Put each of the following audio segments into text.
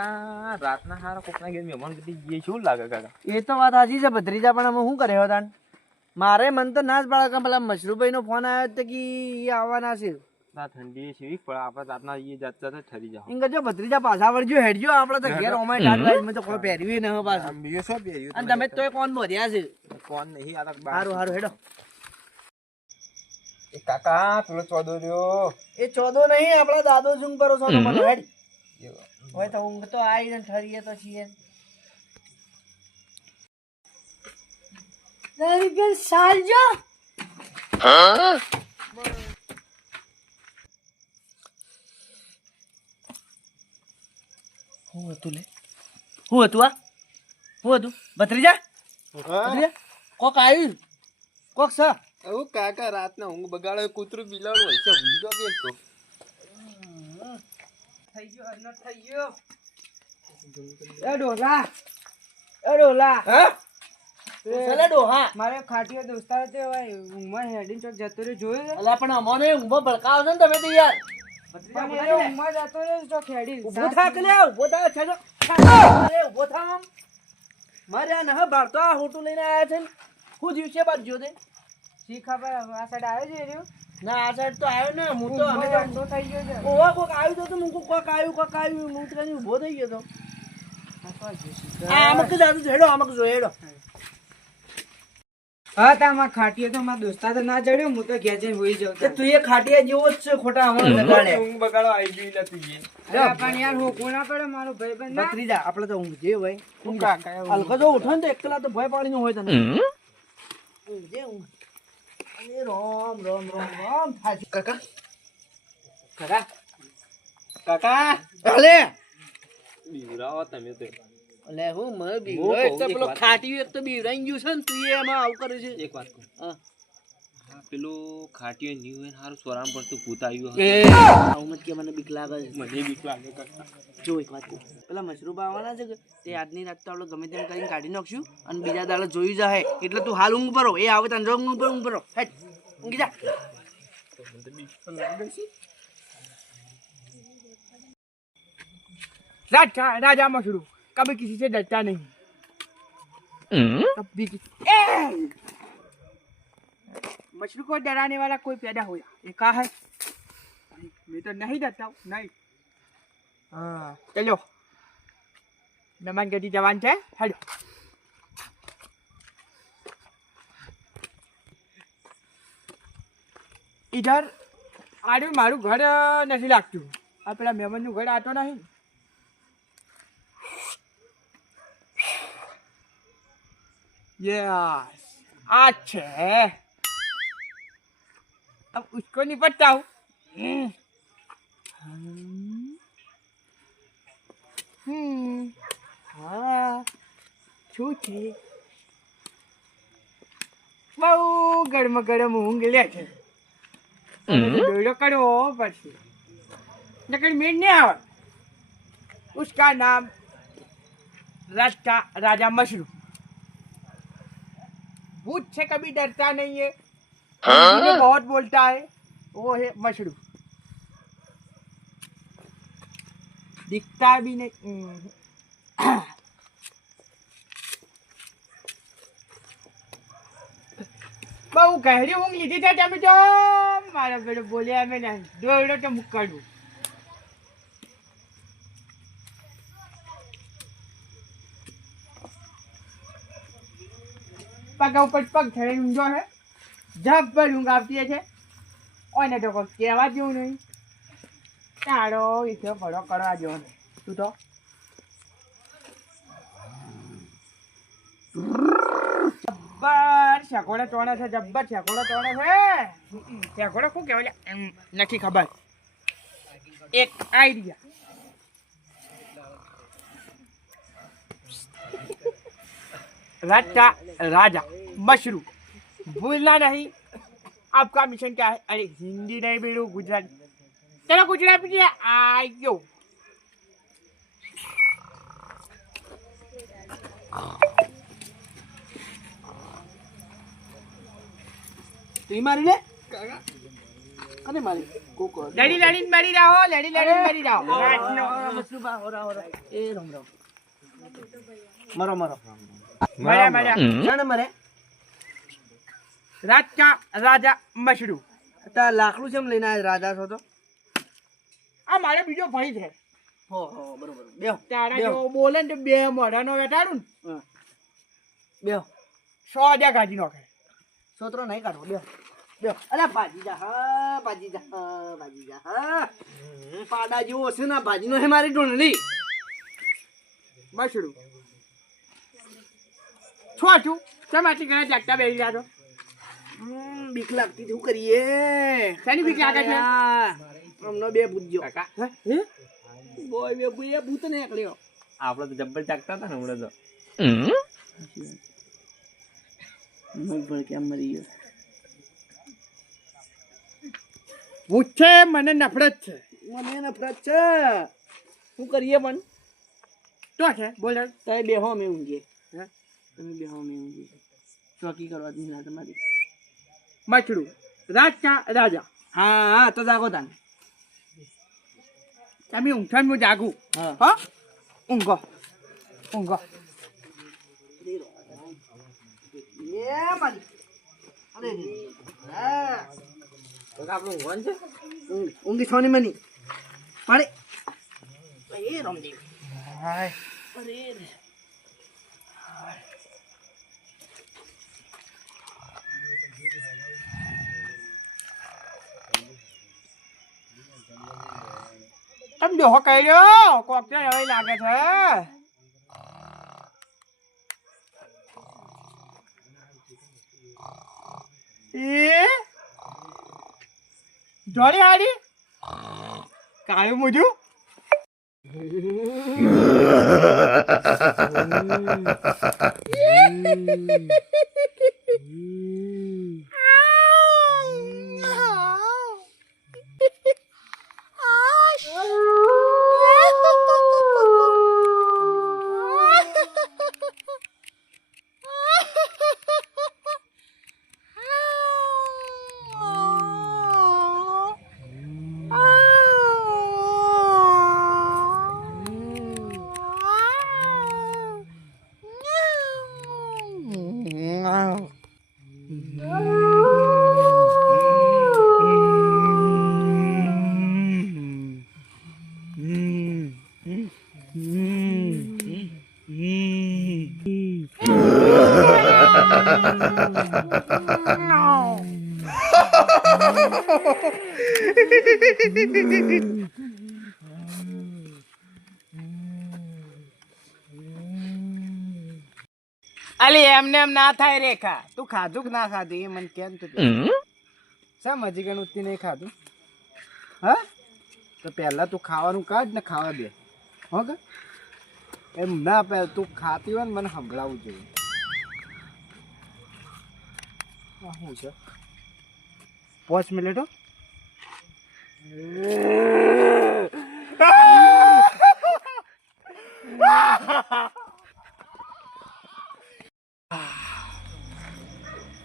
કાકા રાતના હારા કોકના ઘેર મહેમાન બધી એ શું લાગે કાકા? એ તો વાત સાચી છે ભત્રીજા, પણ અમે શું કરે તાન મારે મન તો ના જ પાડે કે પેલા મશરૂભાઈ નો ફોન આવ્યો તો કે એ આવવાના છે. ના ઠંડી છે પણ આપણે રાતના એ જાત ઠરી જાવ. એમ કહેજો ભત્રીજા પાછા વળજો હેડજો, આપણે તો ઘેર ઓમાય ટાટવાય મેં તો કોઈ પહેર્યું ન પાછું. બીજો શું પહેર્યું? અને તમે તોય કોણ બોધ્યા છે? કોણ નહીં આ તો હારું હારું હેડો. એ કાકા પેલો ચોદો રહ્યો એ ચોદો નહીં, આપણા દાદો જુંગ પર સોનો મને હેડ. હવે તો ઊંઘ તો આવી ને ઠરીએ તો છીએ. દરિકન સાલજો હું હતું લે? હું હતું આ? હું હતું ભત્રીજા? ભત્રીજા કોક આવ્યું, કોક છે. એવું કાકા રાતના ઊંઘ બગાડે કૂતરું બિલાડું હોય છે ઊંઘ તો બેસતો થઈ ગયો અર્નટ થઈ ગયો. એ ડોલા, એ ડોલા. હા ચલે ડોહા. મારે ખાટીયો દોસ્તાર તે ઊંઘમાં હેડીન ચોક જતો રહ્યો જોયું છે? અલા પણ અમને ઊંઘમાં ભડકાવો છો ને તમે તો યાર. પણ એ ઊંઘમાં જતો રહ્યો ચોક હેડીન. ઊભો થા કે લે, ઊભો થા છે. અરે ઊભો થા આમ. મારે આ નહ બાર તો આ હોટું લઈને આયા છે ને. હું દિવસે બાદ જો દે. શી ખબર હવે આ સાઈડ આવ્યો છે રહ્યો? ના આ સાઈડ તો આવ્યો ને, હું તો અમે ઊંઘમાં ઊંધો થઈ ગયો છે. ઓવા કોક આવ્યું તો હું કોક આવ્યું હું તો ઊભો થઈ ગયો તો. આ આમક જાતું હેડો, આમક જો હેડો. હા તામાં ખાટીયો તો મારા દોસ્તાર તો ના ચડ્યો, હું તો ઘેર જઈને હોઈ જાઉં. એ તું એ ખાટિયા જેવો જ છે, ખોટા હમણાં લગાડે. ઊંઘ બગાડો આવી ગઈ નથી અરે પણ યાર હું ના પડે મારો ભાઈબંધ ના. ભત્રીજા આપણે તો ઊંઘ જે હોય હું કાકા હલકો જો ઉઠો ને તો એકલા તો ભય પાડીને હોય તને. ઊંઘ જે ઊંઘ. અરે રામ રામ રામ રામ થાજી. કાકા કાકા કાકા અલે બીવરાવો તમે તો અલે હું મને હું બીવરો કહું એક તો એક પેલો વાત. ખાટીયો એક તો બીવરાઈ ગયું છે ને, તું એમાં આવું કરે છે. એક વાત કહું હા. હા પેલું ખાટીઓ ન્યુ એન હારું સોરામ પડતું ભૂત આવ્યું એ હતું. આવું મત કે મને બીક લાગે છે. મને બીક લાગે કાકા. જો એક વાત કહું, પેલા મશરૂબા આવવાના છે કે તે આજની રાત તો આપણે ગમે તેમ કરીને કાઢી નાખશું અને બીજા દાડે જોઈ જાય. એટલે તું હાલ ઊંઘ ભરો, એ આવે તને ઊંઘ ભરો હેટ ઊંઘી જા. મને તો બીક પણ લાગે છે. राजा मशरू कभी किसी से डरता नहीं, कभी मशरू को डराने वाला कोई पैदा हुआ ये कहा है? मैं तो नहीं डरता हूँ नहीं. हाँ चलो नमन गति जवान है हेलो. इधर आरे मारू घर नहीं लागતું, આ પેલા મહેમાનનું ઘર આતો નહીં. यस अच्छा है, अब उसको निपटता हूँ. हाँ શું છે? બહુ ગરમ ગરમ ઊંઘ લે છે. દોડો કરવો પડશે, નકર મેળ નહીં આવે. उसका नाम राजा मशरू. भूत से कभी डरता नहीं है, हिंदी में बहुत बोलता है, वो है मशरू. दिखता भी नहीं. બહુ ગહેરી ઊંઘ લીધી છે તમે તો. મારા બેડો બોલ્યા મેં નહીં, દોડો તો મુકાડું. પગ ઉપર પગ થઈને ઊંઘો છે, જબ્બર ઊંઘ આવતી છે. ઓને તો કોઈ કહેવા જેવું નહીં, તારો ઈથો ભડો કરવા જેવો નહીં. તું તો જબ્બર શેકોડો ચોણે છે, જબ્બર શેકોડો ચોણે છે. શેકોડો શું કહેવાય એમ નથી ખબર. એક આઈડિયા, राजा मशरू भूलना नहीं. आपका मिशन क्या है? अरे हिंदी नहीं बेड़ू गुजराती. चलो गुजराती आयो. તું મારી લે કાકા અને મારી કોક લડી લડીને મરી જાઓ લડી લડીને મરી જાઓ રાતનો. મશરૂબા હોરા હોરા એ રમ રમ મરો મરો મર્યા મર્યા શાણે મરે રાજા રાજા મશરૂ. તા લાકડું કેમ લઈને આયા રાજા છો તો આ મારે બીજો ભાઈ છે હો હો બરોબર બેહો તારા જેવો બોલે ને તો બે મોઢાનો વેટાડું ને હા. બેહો 100 કાઢી નાખે. સોતરો નહીં કાઢો બેહો બેહો અલા ભાજી જા હા ભાજી જા હા ભાજી જા હા પાડા જેવો હશે ને ભાજીનો હે મારી ઢોંઢલી મશરૂ છોટું સમાટી ગયા જાગતા બેસી જાતો. બીક લાગતી શું કરીએ શેની બીક લાગે છે? અમને બે ભૂતજો કાકા હે બોય બે ભૂત એ ભૂત ને એકલ્યો આપણે તો જબ્બર જાગતા હતા ને હમણાં તો મગભળ કેમ મરી ગયો ભૂત છે મને નફરત છે. મને નફરત છે શું કરીએ પણ તો છે બોલ તમે બેહો અમે ઊંઘીએ હે તમે બેહો અમે ઊંઘીએ ચોકી કરવા દી ના તમારી મછડું રાજા રાજા. હા હા તો જાગો તાને તમે ઊંઘાન હું જાગું. હા હા ઊંઘો ઊંઘો. એ મારી અરે હા આપણું ઊંઘવાનું છે. ઊંઘી છોની મની પડે એ રમદેવ હાય અરે રે તમે ડોહો કહી રહ્યો કોકટેલ હવે લાગે છે. એ જોડી હાડી કાળું મોઢું અલી એમને એમ ના થાય રેખા. તું ખાધું કે ના ખાધું એ મને કેમ તું સમ હજી કણ ઉઠી નહીં ખાધું. હા તો પહેલા તું ખાવાનું કાઢ ને ખાવા દે હો કે એમ ના પહેલા તું ખાતી હોય ને મને સંભળાવવું જોઈએ. શું છે 5 મિનિટ હો.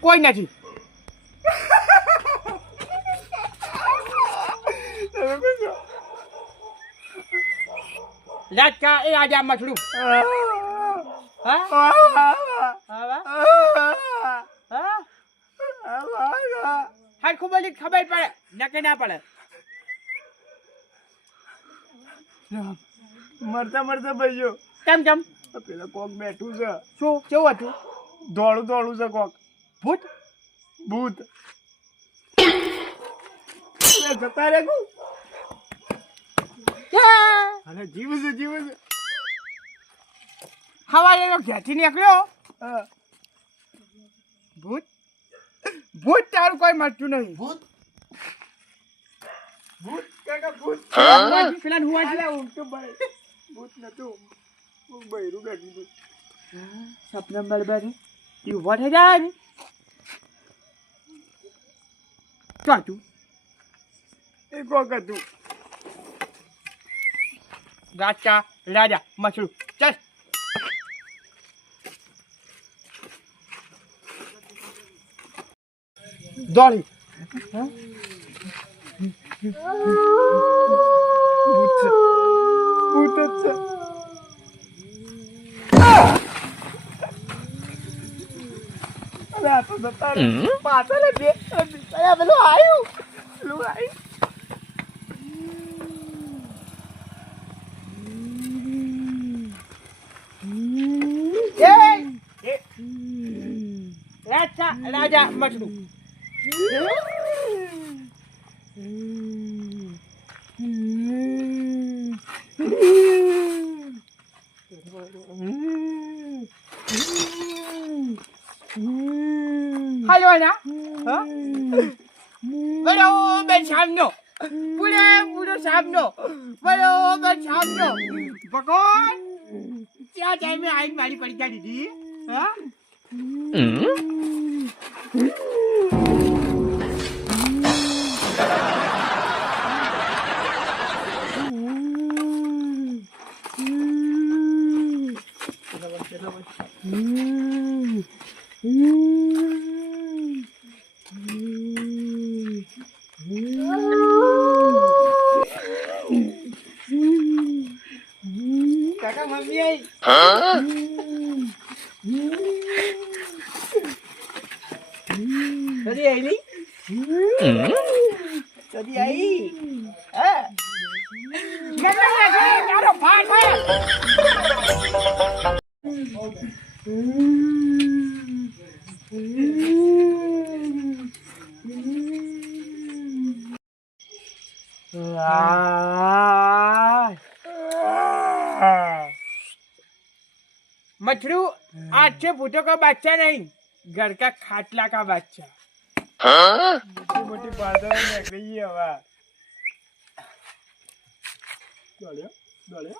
કોઈ નથી. રાજકા એ આજે મછલું હરખું બોલી ખબર પડે નકે ના પડે. મરતા મરતા ભાઈઓ કેમ કેમ પેલા કોક બેઠું છે શું કેવું હતું? દોડું દોડું છે કોક ભૂત ભૂત જતા રે કુ અને જીવ છે હવારે ઘેરથી નીકળ્યો. ભૂત ભૂત તારું કોઈ મળતું નહીં. ભૂત ભૂત કાકા ભૂત પેલા હુવા છે ઊંઘતું ભાઈ ભૂત નતું હું બૈરું બેઠું હતું સપના બરબર તું ઉભો થઈ જાય ને ચોથું એ કોક હતું રાજા રાજા મછલું ચાલ. દોડી ભૂત છે. ભૂત જ છે. અરે આ તો જતા રે. પાછળ જ બે. અરે પેલું આવ્યું. પેલું આવ્યું. રાજા મછલું હાલો ના બરોબર સામનો પૂરો સામનો બરોબર સામનો ભગવાન ક્યાં ટાઈમે આવીને મારી પરીક્ષા દીધી હા કાકા મમ્મી આવી કદી આવી કદી આવી હા તારો ભાગ मछलू आज से भूतों का बच्चा नहीं घर का खाटला का बच्चा मोटी मोटी बातों में लग रही है हवा दौड़िया दौड़िया